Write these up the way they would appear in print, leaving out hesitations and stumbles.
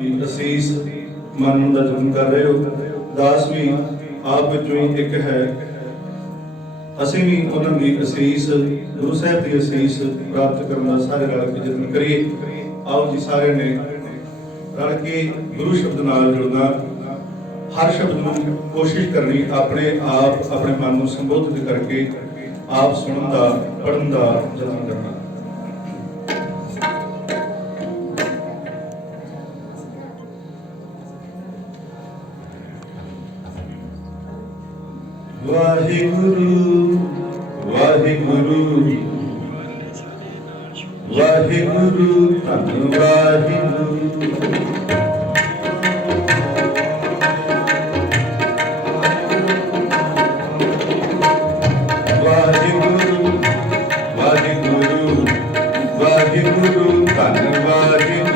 भी असीस मानन का जतन कर रहे हो। दास भी आप विचों ही एक है। ਅਸੀਂ ਵੀ ਉਹਨਾਂ ਦੀ ਅਸੀਸ ਗੁਰੂ ਸਾਹਿਬ ਦੀ ਅਸੀਸ ਪ੍ਰਾਪਤ ਕਰਨ ਦਾ ਸਾਰੇ ਰਲ ਕੇ ਯਤਨ ਕਰੀਏ। ਆਓ ਜੀ ਸਾਰਿਆਂ ਨੇ ਰਲ ਕੇ ਗੁਰੂ ਸ਼ਬਦ ਨਾਲ ਜੁੜਨਾ, ਹਰ ਸ਼ਬਦ ਨੂੰ ਕੋਸ਼ਿਸ਼ ਕਰਨੀ ਆਪਣੇ ਆਪ ਆਪਣੇ ਮਨ ਨੂੰ ਸੰਬੋਧਿਤ ਕਰਕੇ ਆਪ ਸੁਣਨ ਦਾ ਪੜ੍ਹਨ ਦਾ ਯਤਨ ਕਰਨਾ। ਵਾਹਿਗੁਰੂ ਵਾਹਿਗੁਰੂ ਵਾਹਿਗੁਰੂ ਧੰਨ ਵਾਹਿਗੁਰੂ। ਵਾਹਿਗੁਰੂ ਵਾਹਿਗੁਰੂ ਵਾਹਿਗੁਰੂ ਧੰਨ ਵਾਹਿਗੁਰੂ।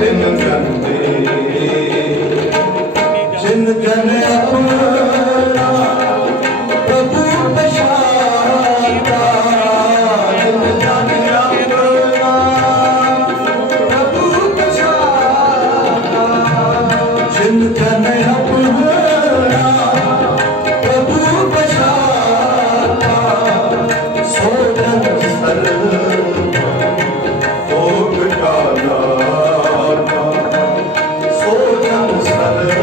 तिन जन दे जिन जन अपना प्रभु पछाता जिन जन अपना प्रभु पछाता जिन जन अपना प्रभु पछाता सो जन सर्व भोग डाला सो जन सर्व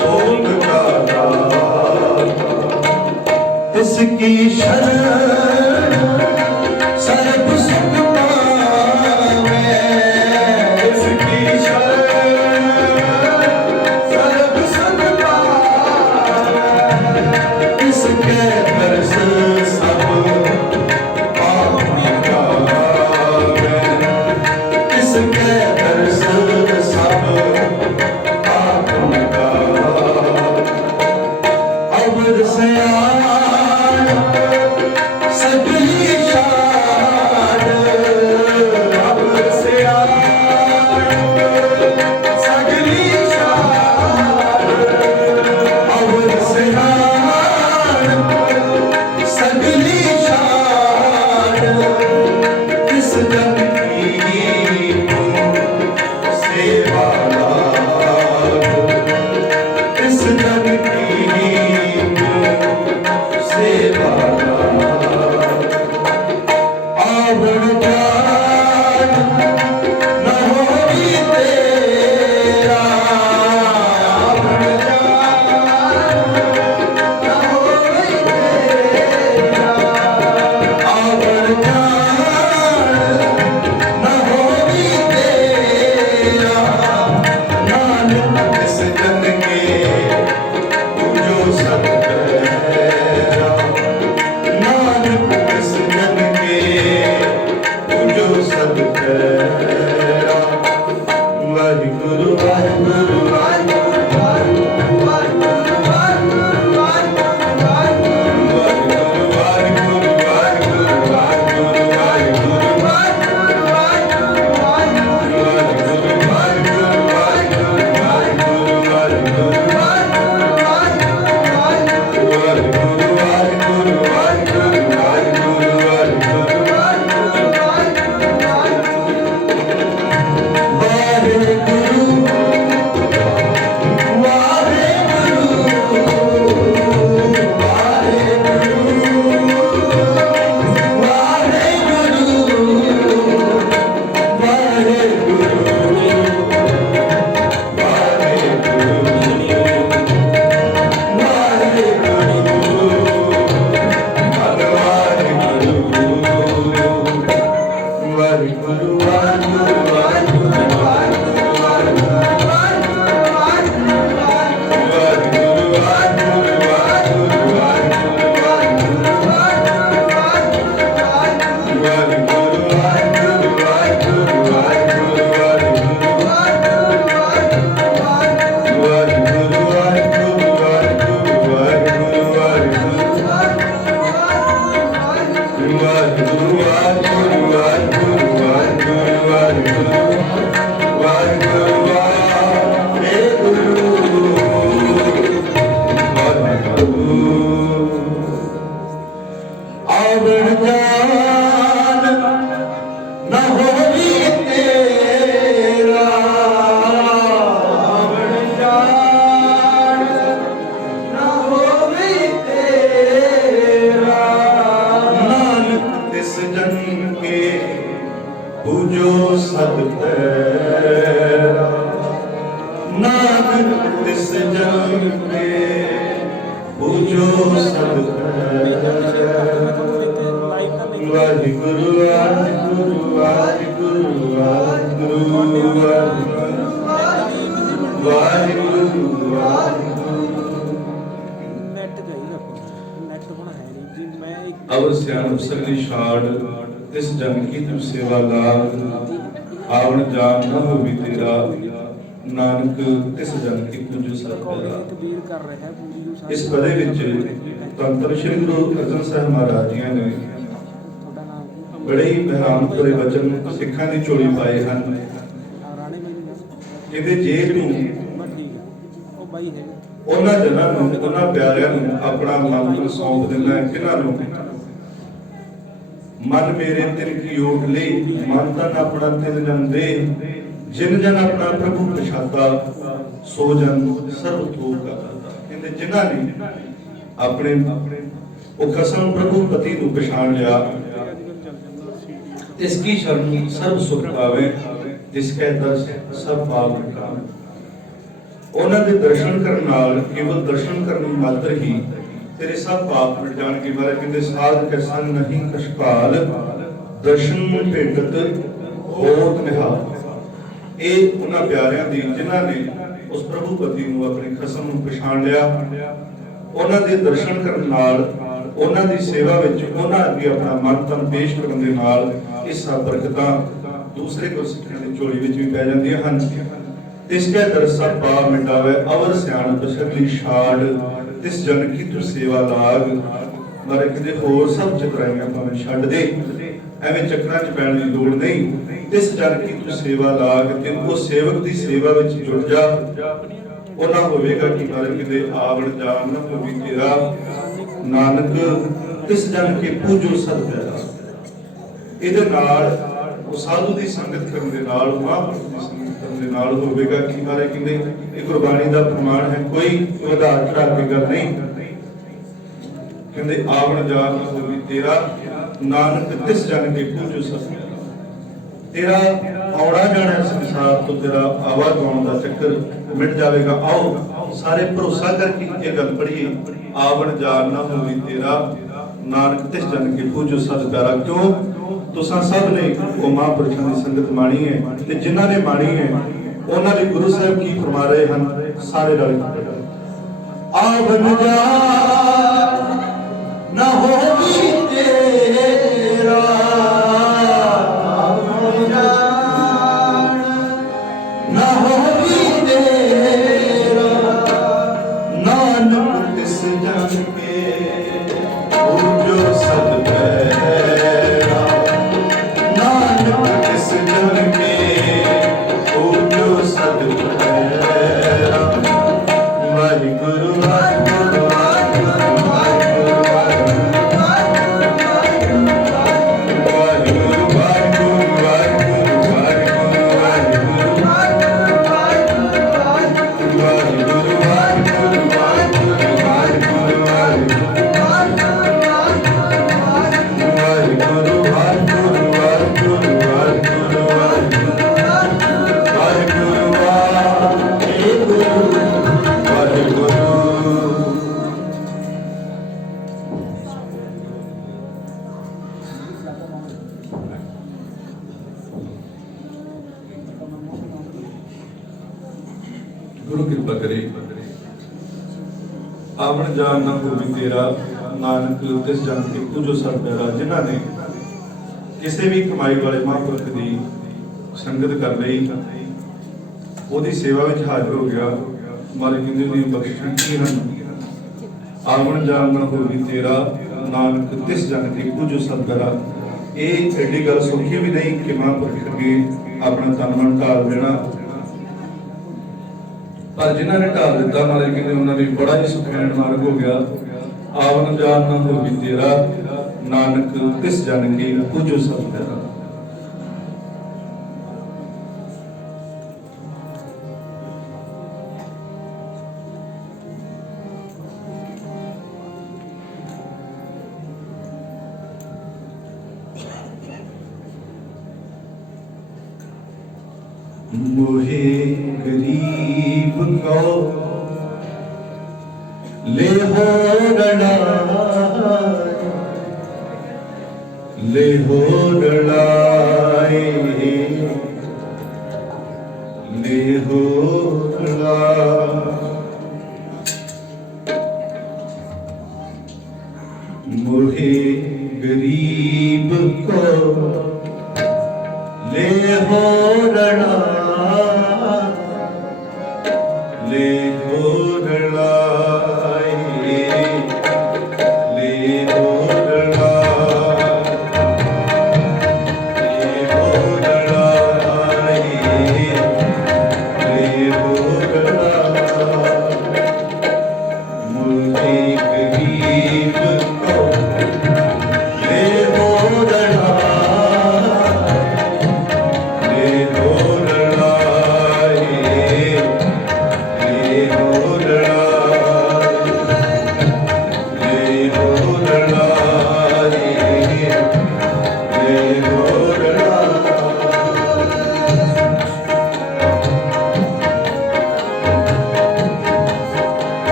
भोग डाला इसकी शरण सर्व सुख पावे इसकी शरण सर्व सुख पावे इसके दर्श सब पाप मिटावे इसके दर्श सब पाप मिटावे अवर से सगली शान अवर से सगली शान अवर से सगली शान किस जन की सेवा किस जन की सेवा आवड़ जान न होगी तेरा आवड़ जान न होगी तेरा आवड़ जान न होगी तेरा नानक इस जन के पूजो सब तेरा नानक इस जन के पूजो सब तेरा वाहिगुरु वाहिगुरु वाहिगुरु वाहिगुरु वाहिगुरु वाहिगुरु वाहिगुरु वाहिगुरु अवर सियान सगली छाड़ तिस जन की तू सेवा लाग आवण जान न होवी तेरा नानक तिस जन की पूजो सतਿ। इस पदे विच तंत्र श्री गुरु अर्जन साहब महाराज जी ने बड़े ही हैरान भरे वचन सिखां की झोली पाए हैं। कहते जे तू उन्हां जनां नूं उन्हां प्यारिआं नूं अपना मन सौंप दिंदा है, किन्हां नूं? मन मेरे तिन की ओट ले, मन तन अपना तिन जन दे, जिन जन अपना प्रभु पछाता, सो जन सर्व थोक का दाता। कहते जिन्हां ने अपने वो कसम प्रभु पति नूं पछाण लिया, इसकी शरण सर्व सुख पावे, जिसके दर्श सब पाप मिटावे। उन्हां दे दर्शन करन नाल, केवल दर्शन करन मात्र ही तेरे सब पाप मिट जाणगे। बारे कहते साध के संग नहीं कछकाल, दर्शन भेटत होत निहाल। ये उन्हां प्यारिआं दी जिन्हां ने उस प्रभु पति नूं अपने खसम नूं पछाण लिया, उन्हां दे दर्शन करन नाल, उन्हां दी सेवा विच उन्हां अगे अपना मन तन पेश करन दे नाल ये सब बरकतां दूसरे गुरसिੱਖਾਂ ਦੀ ਝੋਲੀ ਵਿੱਚ भी पै जांदियां हन। तिसके दर सब पाप मिटावे, अवर सियाणप सगली छाड़, तिस जन की तू सेवा लाग। मारे कहते होर सब चतराइयां भावें छड्ड दे, एवें चक्करां च पैण दी लोड़ नहीं। तिस जन की तू सेवा लाग, ते उस सेवक दी सेवा विच जुड़ जा। उन्हां होवेगा कि मारे कहते आवण जाण न होवी तेरा, नानक तिस जन के पूजो सद प्यारा। ਇਹਦੇ ਨਾਲ ਉਹ ਸਾਧੂ ਦੀ ਸੰਗਤ ਕਰਨ ਦੇ ਨਾਲ, ਮਹਾਂਪੁਰਖ ਦੀ ਸੰਗਤ ਕਰਨ ਦੇ ਨਾਲ ਹੋਵੇਗਾ ਕਿ ਮਾਰੇ ਕਹਿੰਦੇ ਇਹ ਗੁਰਬਾਣੀ ਦਾ ਪ੍ਰਮਾਣ ਹੈ, ਕੋਈ ਵਧਾ ਚੜਾ ਕੇ ਗੱਲ ਨਹੀਂ। ਕਹਿੰਦੇ ਆਵਣ ਜਾਣ ਹੋਵੇ ਤੇਰਾ, ਨਾਨਕ ਤਿਸ ਜਨ ਕੇ ਪੂਜੋ ਸਦ ਪਿਆਰਾ। ਤੇਰਾ ਆਉਣਾ ਜਾਣਾ ਸੰਸਾਰ ਤੋਂ, ਤੇਰਾ ਆਵਾਗਾਉਣ ਦਾ ਚੱਕਰ ਮਿਟ ਜਾਵੇਗਾ। ਆਓ ਸਾਰੇ ਭਰੋਸਾ ਕਰਕੇ ਇਹ ਗੱਲ ਪੜ੍ਹੀਏ, ਆਵਣ ਜਾਣ ਨਾ ਹੋਵੇ ਤੇਰਾ, ਨਾਨਕ ਤਿਸ ਜਨ ਕੇ ਪੂਜੋ ਸਦ ਪਿਆਰਾ। ਕਿਉਂ? तुसां सब ने वो महापुरुषों की संगत माणी है, ते जिन्हां ने माणी है उन्हां दे गुरु साहब की फरमा रहे हैं, सारे रल आवण जा ना होवी तेरा, आवण जा ना होवी तेरा, नानक तिस जन के पूजो सद प्यारा। तिस जन के पूजो सद प्यारा। वाहिगुरु वाहिगुरु वाहिगुरु वाहिगुरु वाहिगुरु वाहिगुरु वाहिगुरु वाहिगुरु वाहिगुरु वाहिगुरु वाहिगुरु वाहिगुरु वाहिगुरु गुरु कृपा करे। आवण जान ना होवी तेरा, नानक तिस जन के पूजो सद प्यारा। जिन्हां ने किसी भी कमाई वाले महापुरख की संगत कर लई, ओदी सेवा विच हाजिर हो गया, मारे कहंदे ओदी बख्शिशां की हन। आवण जान ना होवी तेरा, नानक तिस जन के पूजो सद प्यारा। ये एडी गल सौखी भी नहीं कि महापुरख अगे अपना तन मन ढाल देना, पर जिन्हां ने ढाल दिता मारे कहंदे उन्हां लई बड़ा ही सुखैन मार्ग हो गया। आवण जान ना होवी तेरा, नानक तिस जन के पूजो सद प्यारा। मोहे गरीब को ले हो लड़ाए, ले हो मोहे गरीब को ले हो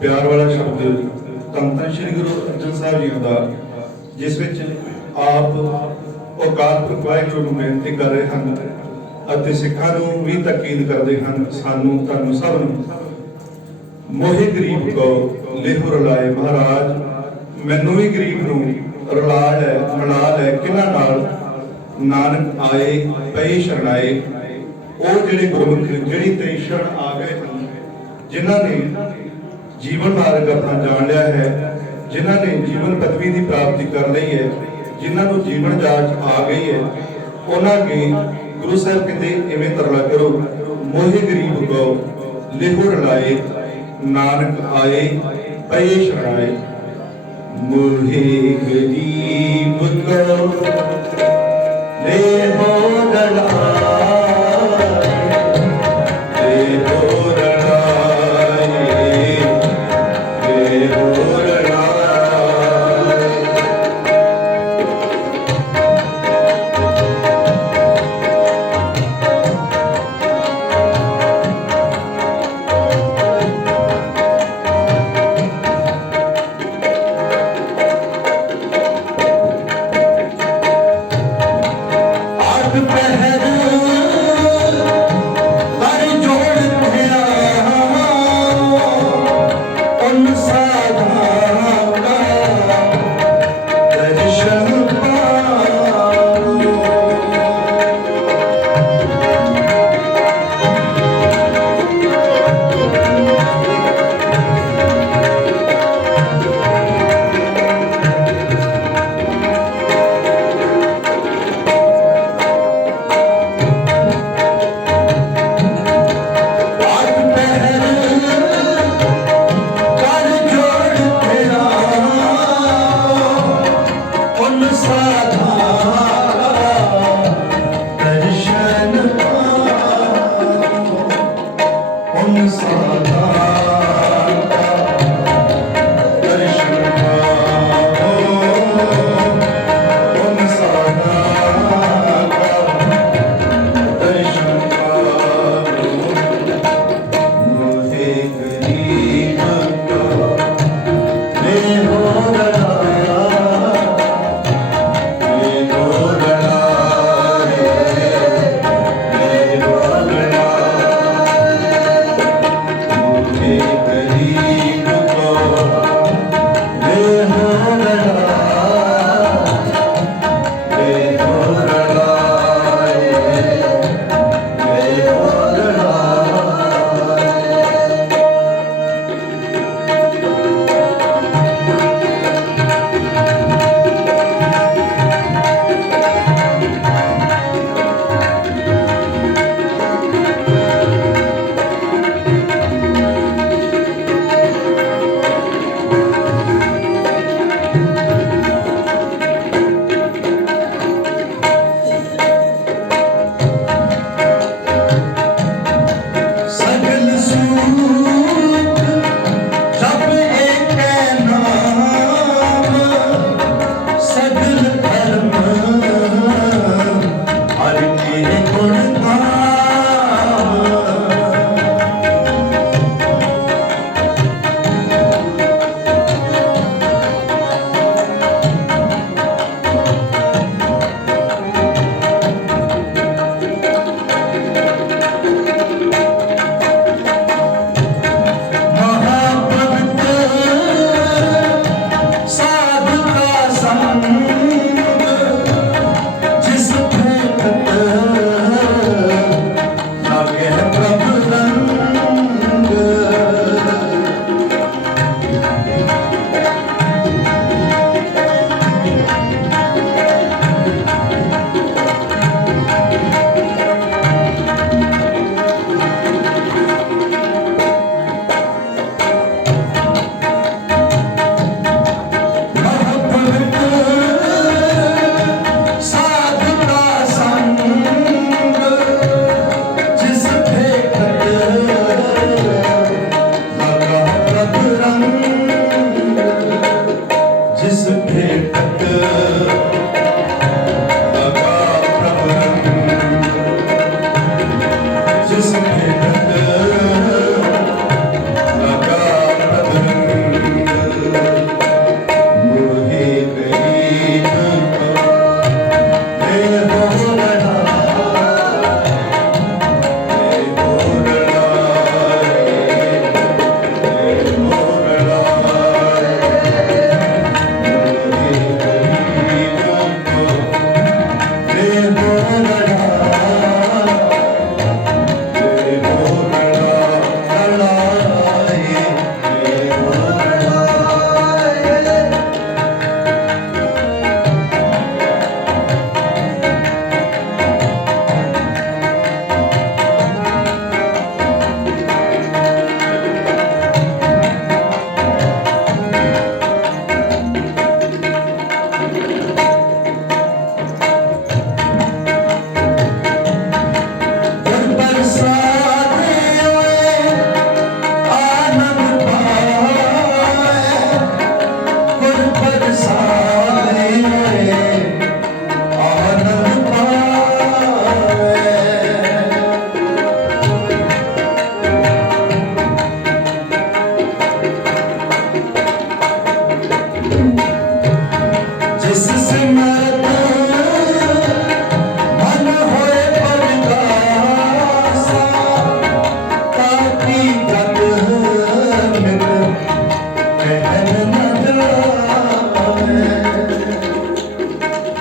प्यार वाला शब्द धन धन श्री गुरु अर्जन साहब जी का, जिस विच आप अकाल पुरख वाहिगुरू नूं बेनती कर रहे हैं ਅਤੇ सिखां नूं भी तकीद करते हैं, सानू तुहानूं सब नूं मोहे गरीब को लेहो रलाए महाराज, मैनू भी गरीब नूं रला लै मिला लै किन्हां नाल नानक आए पए शरणाए। ਉਹ ਜਿਹੜੇ ਗੁਰਮੁਖ ਜਿਹੜੀ ਤੇਰੀ ਸ਼ਰਨ ਆ ਗਏ ਹਨ, ਜਿਨ੍ਹਾਂ ਨੇ ਜੀਵਨ ਮਾਰਗ ਆਪਣਾ ਜਾਣ ਲਿਆ ਹੈ, ਜਿਨ੍ਹਾਂ ਨੇ ਜੀਵਨ ਪਦਵੀ ਦੀ ਪ੍ਰਾਪਤੀ ਕਰ ਲਈ ਹੈ, ਜਿਨ੍ਹਾਂ ਨੂੰ ਜੀਵਨ ਜਾਚ ਆ ਗਈ ਹੈ, ਉਹਨਾਂ ਅੱਗੇ ਗੁਰੂ ਸਾਹਿਬ ਕਹਿੰਦੇ ਇਵੇਂ ਤਰਲਾ ਕਰੋ, ਮੋਹੇ ਗਰੀਬ ਕੋ ਲੇਹੋ ਰਲਾਏ, ਨਾਨਕ ਆਏ ਪਏ ਸ਼ਰणाए। ਮੋਹੇ ਗਰੀਬ ਕੋ ਲੇਹੋ ਰਲਾਏ,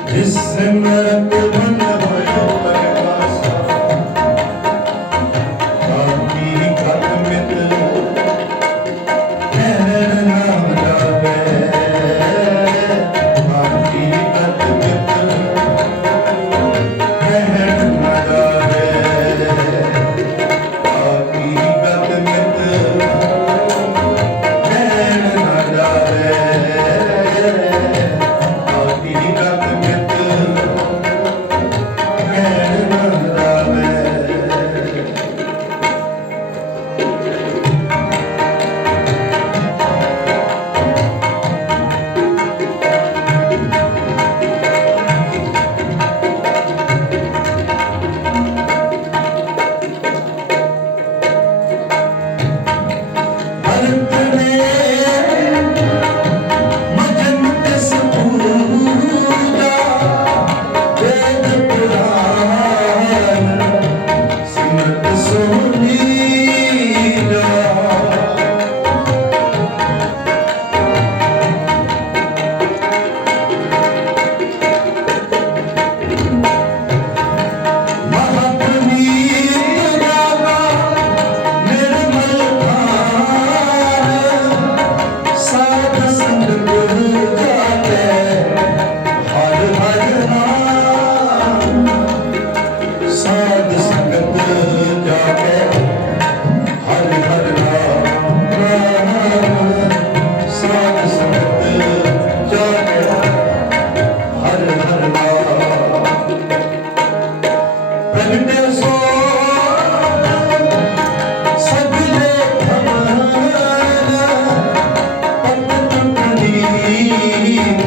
जिस सिमरत मन होयो परगासा, आपकी गत मित कहर ना जावे, आपकी गत मित कहर ना जावे, आपकी गत मित कहर ना जावे, आपकी गत मित कहर ना जावे। भरत ने मजंत सपूजा, वेद पुराण सिमरत सोनीजा। महापुनीत गावा निर्मल भान, साध संग गुर जाते हर हर नाम, साध संगत जाते हर हर नाम, साध संगत जाते हर हर नाम। प्रगटे सो सगले भवन, पट टुकड़ीत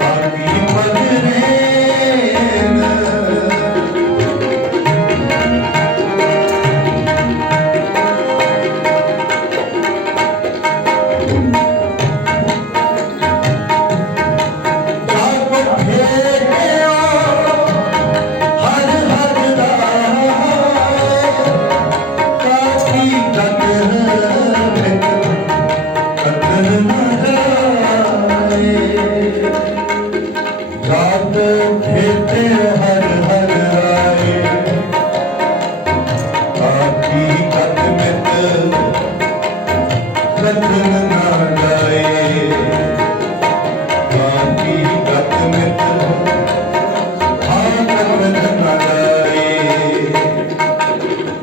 ताकी पगरेन। जाको भेटो हर हर राय, ताकी कतर मित कतर न जाए। जाको भेटे हर हर राय, ताकी कत मित कतर न जाए, ताकी कत मित कतर न जाए।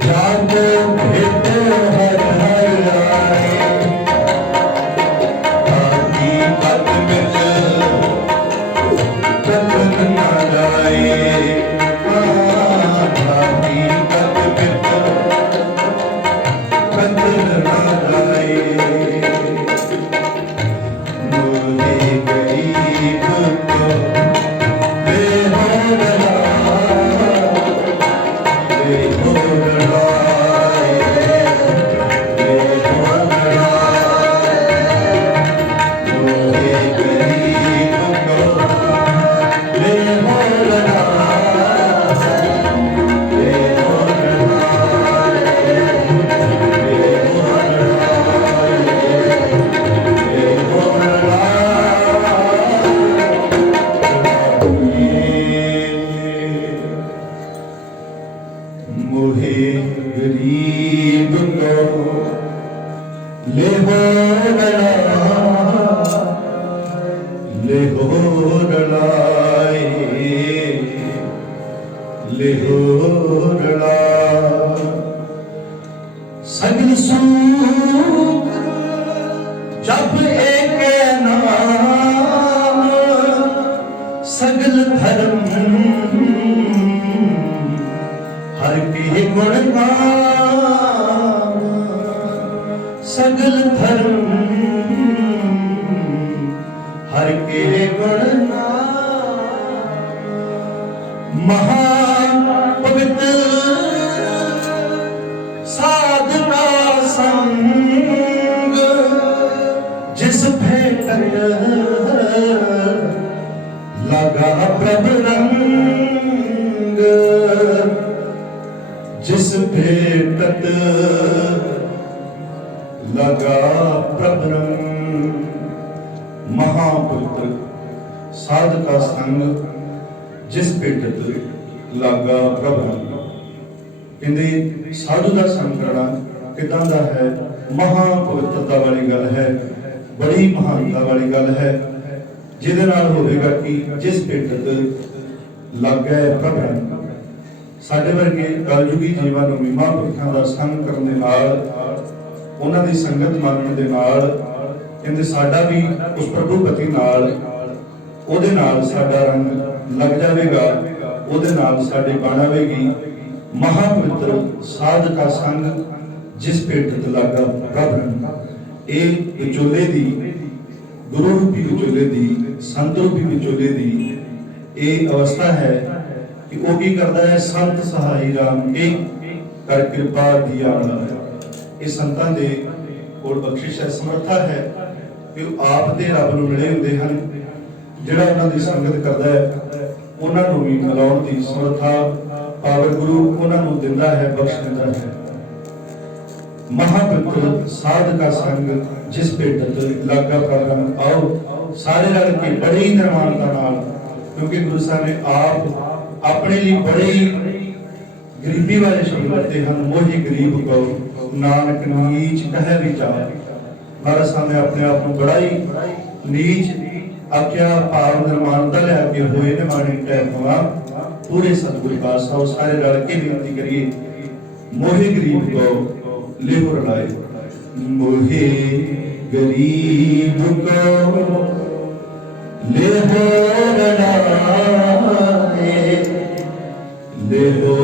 जाको भेटे हर हर राय, ताकी कत मित कतर न जाए, ताकी कत मित कतर न जाए। मोहे गरीब को बेहो लड़ाए, बेहो लड़ाए, बेहो लड़ाए। मोहे गरीब को बेहो लड़ाए, बेहो लड़ाए, बेहो मोहे गरीब को ले हो लड़ाए, ले हो लड़ाए। सगल सूख जब एक नाम, सगल धर्म हर के गुण नाम, सगल धर्म हर के गुण नाम। महापवित्र साधना संग, जिस भेटत लगा प्रभु रंग, जिस भेटत लगा प्रभु रंग। महापवित्र साध का संग जिस भेटत लागा प्रभ रंग। कहते साधु का संग करना किदां दा है, महापवित्रता वाली गल है, बड़ी महानता वाली गल है, जिहदे नाल होवेगा कि जिस भेटत लागा प्रभ रंग। साडे वर्गे कलयुगी जीवन नूं महापुरखां दा संग करन दे नाल, उन्हां दी संगत मानण दे नाल कहते साडा भी उस प्रभुपति नाल ਉਹਦੇ ਨਾਲ ਸਾਡਾ ਰੰਗ ਲੱਗ ਜਾਵੇਗਾ, ਉਹਦੇ ਨਾਲ ਸਾਡੀ ਬਣ ਆਵੇਗੀ। महापवित्र साध का संग जिस भेटत लागा प्रभ रंग। ਇਹ ਵਿਚੋਲੇ ਦੀ, ਗੁਰੂ ਰੂਪੀ ਵਿਚੋਲੇ ਦੀ, ਸੰਤ ਰੂਪੀ ਵਿਚੋਲੇ ਦੀ ਇਹ ਅਵਸਥਾ ਹੈ ਕਿ ਉਹ ਕੀ ਕਰਦਾ ਹੈ, ਸੰਤ ਸਹਾਈ ਰਾਮ ਕੇ ਕਰ ਕਿਰਪਾ ਦੀਆਨਾ। ਇਹ ਸੰਤਾਂ ਦੇ ਕੋਲ ਬਖਸ਼ਿਸ਼ ਹੈ, ਸਮਰੱਥਾ ਹੈ ਕਿ ਉਹ ਆਪ ਤੇ ਰੱਬ ਨੂੰ ਮਿਲੇ ਹੁੰਦੇ ਹਨ। ਜਿਹੜਾ ਉਹਨਾਂ ਦੀ ਸੰਗਤ ਕਰਦਾ ਹੈ ਉਹਨਾਂ ਨੂੰ ਵੀ ਮਿਲਾਉਣ ਦੀ ਸਮਰੱਥਾ ਪਾਵਰ ਗੁਰੂ ਉਹਨਾਂ ਨੂੰ ਦਿੰਦਾ ਹੈ, ਬਖਸ਼ ਦਿੰਦਾ ਹੈ। महापवित्र साध का संग जिस भेटत लागा प्रभ रंग। आओ सारे रल के बड़े ही निर्माणता नाल, क्योंकि गुरु साहब ने आप अपने लिए बड़े ही गरीबी वाले शब्द वरते हैं। मोही गरीब को नानक नीच कह विचार। महाराज साहब ने अपने आप को बड़ा ही नीच आख्या, भाव निर्माणता लैके होए ने माने टैपवा पूरे सतगुरु पास। आओ सारे रल के बेनती करिए, मोहे गरीब को लेहो रलाए। मोहे गरीब को लेहो रलाए, लेहो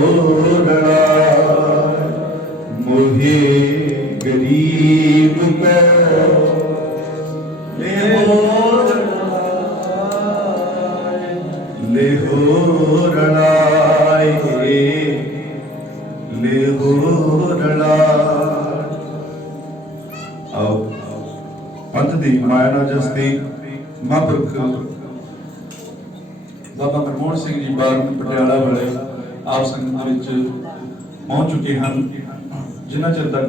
रलाए। मोहे गरीब को लेहो लेहो रलाए, लेहो रलाए। आओ पंथ दी माया ना जसती महापुरख बाबा प्रमोद सिंह जी बार पटियाला वाले आप संगत विच पहुंच चुके हैं। जिन्ना चਿਰ तक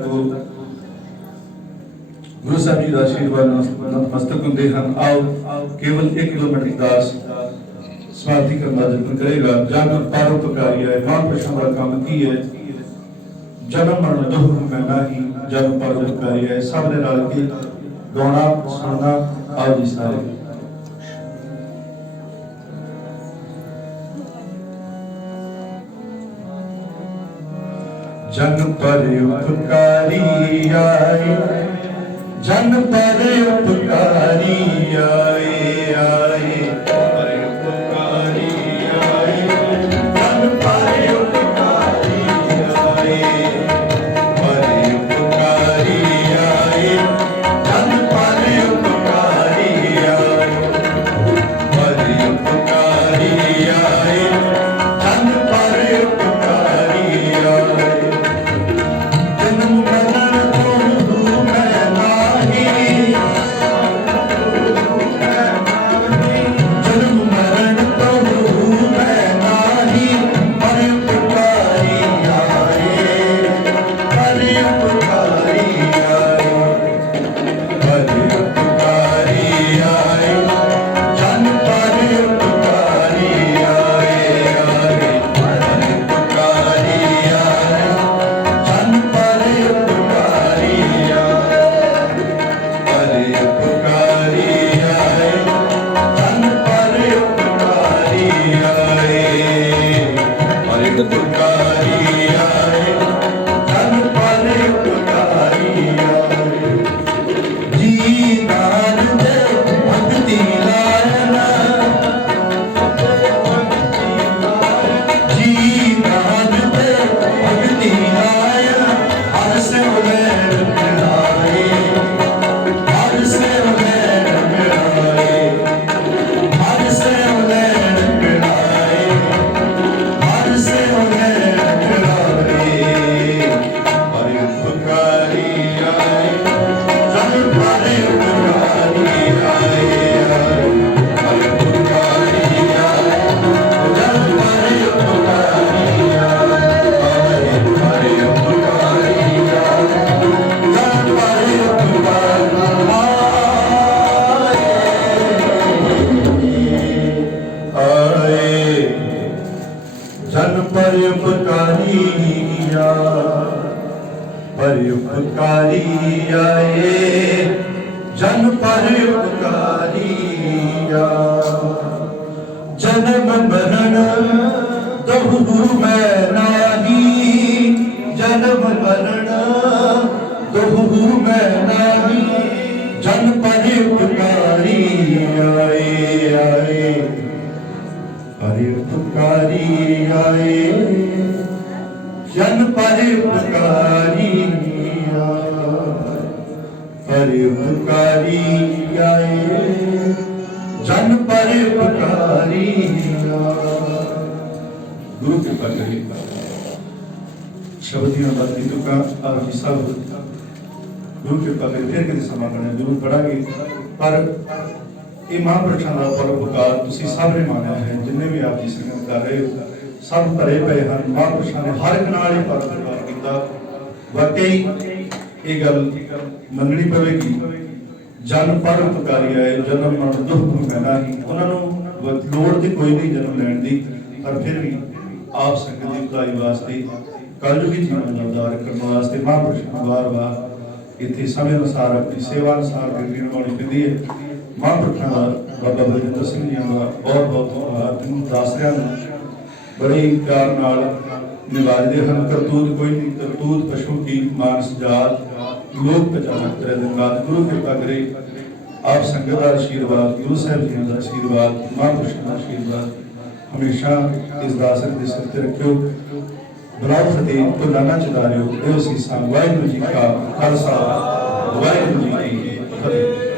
गुरु साहब जी का आशीर्वाद नतमस्तक होंगे हैं। आओ केवल 1 किलोमीटर दास समाधि करने का यत्न करेगा। जन परोपकारी है, महापुरुषों का काम की है, जन्म मरण दुख मैं नहीं, जन परोपकारी है। सब ने रल के गाना सुनना। आओ जी सारे जन पर उपकारी आए, जन पर उपकारी आए, आए पर उपकारी आए, जन पर उपकारी आए, पर उपकारी आए, जन पर उपकारी आए, पर उपकारी आए, जन पर उपकारी आए। तिन मरण तुम मैं नाही, मरण दोहु मैं नाही, जन्म मरण दोहु मैं नाही, जन पर उपकारी आए आए, पर उपकारी आए, जन पर उपकारी आए, पर उपकारी आए, जन पर उपकारी आए। गुरु कृपा करिए। शब्द ਦੀਆਂ ਬਾਤਾਂ ਤੁਕਾਂ ਆਪ ਜੀ ਸਭ ਗੁਰੂ ਕਿਰਪਾ ਕਰੇ ਫਿਰ ਕਿਤੇ ਸਮਾਂ ਕਰਨਾ ਜ਼ਰੂਰ ਪੜਾਂਗੇ। ਪਰ ਇਹ ਮਹਾਂਪੁਰਸ਼ਾਂ ਦਾ ਪਰਉਪਕਾਰ ਤੁਸੀਂ ਸਭ ਨੇ ਮਾਣਿਆ ਹੈ, ਜਿੰਨੇ ਵੀ ਆਪ ਜੀ ਸੰਗਤ ਕਰ ਰਹੇ ਹੋ ਸਭ ਭਰੇ ਪਏ ਹਨ। ਮਹਾਂਪੁਰਸ਼ਾਂ ਨੇ ਹਰ ਇੱਕ ਨਾਲ ਹੀ ਪਰਉਪਕਾਰ ਕੀਤਾ। ਵਾਕਈ ਇਹ ਗੱਲ ਮੰਨਣੀ ਪਵੇਗੀ, ਜਨ ਪਰਉਪਕਾਰੀ ਆਏ, ਜਨਮ ਮਰਨ ਦੁੱਖ ਮੈਂ ਨਹੀਂ। ਉਹਨਾਂ ਨੂੰ ਲੋੜ ਤੇ ਕੋਈ ਨਹੀਂ ਜਨਮ ਲੈਣ ਦੀ, ਪਰ ਫਿਰ ਵੀ ਆਪ ਸੰਗਤ ਦੀ ਭਲਾਈ ਵਾਸਤੇ ਕਲਯੁਗੀ ਜੀਵਨ ਦਾ ਉਦਾਰ ਕਰਨ ਵਾਸਤੇ ਮਹਾਂਪੁਰਸ਼ਾਂ ਨੂੰ ਵਾਰ-ਵਾਰ ਇੱਥੇ ਸਮੇਂ ਅਨੁਸਾਰ ਆਪਣੀ ਸੇਵਾ ਅਨੁਸਾਰ ਡਿਊਟੀ ਨਿਭਾਉਣੀ ਪੈਂਦੀ ਹੈ। ਮਹਾਂਪੁਰਸ਼ਾਂ ਦਾ ਬਾਬਾ ਬਲਜਿੰਦਰ ਸਿੰਘ ਜੀ ਦਾ ਬਹੁਤ ਬਹੁਤ ਧੰਨਵਾਦ। ਇਹਨੂੰ ਦਾਸਰਿਆਂ ਨੂੰ ਬੜੇ ਪਿਆਰ ਨਾਲ ਨਿਵਾਜਦੇ ਹਨ। ਕਰਤੂਤ ਕੋਈ ਨਹੀਂ, ਕਰਤੂਤ ਪਸ਼ੂ ਕੀ ਮਾਨਸ ਜਾਤ, ਲੋਕ ਪਛਾਣ ਤੇਰੇ ਦਿਨ ਬਾਅਦ। ਗੁਰੂ ਕਿਰਪਾ ਕਰੇ ਆਪ ਸੰਗਤ ਦਾ ਆਸ਼ੀਰਵਾਦ, ਗੁਰੂ ਸਾਹਿਬ ਜੀ ਦਾ ਆਸ਼ੀਰਵਾਦ, ਮਹਾਂਪੁਰਸ਼ਾਂ ਦਾ ਆਸ਼ੀਰਵਾਦ ਹਮੇਸ਼ਾ ਇਸ ਦਾਸਰ ਦੇ ਸਿਰ ਤੇ ਰੱਖਿਓ। ਬਲਾਉ ਫਤਿਹ ਭੁੱਲਾਂ ਨਾ ਚੁਕਾਇਓ। ਇਹ ਸੀਸਾਂ ਵਾਹਿਗੁਰੂ ਜੀ ਕਾ ਖਾਲਸਾ, ਵਾਹਿਗੁਰੂ ਜੀ ਕੀ ਫਤਿਹ।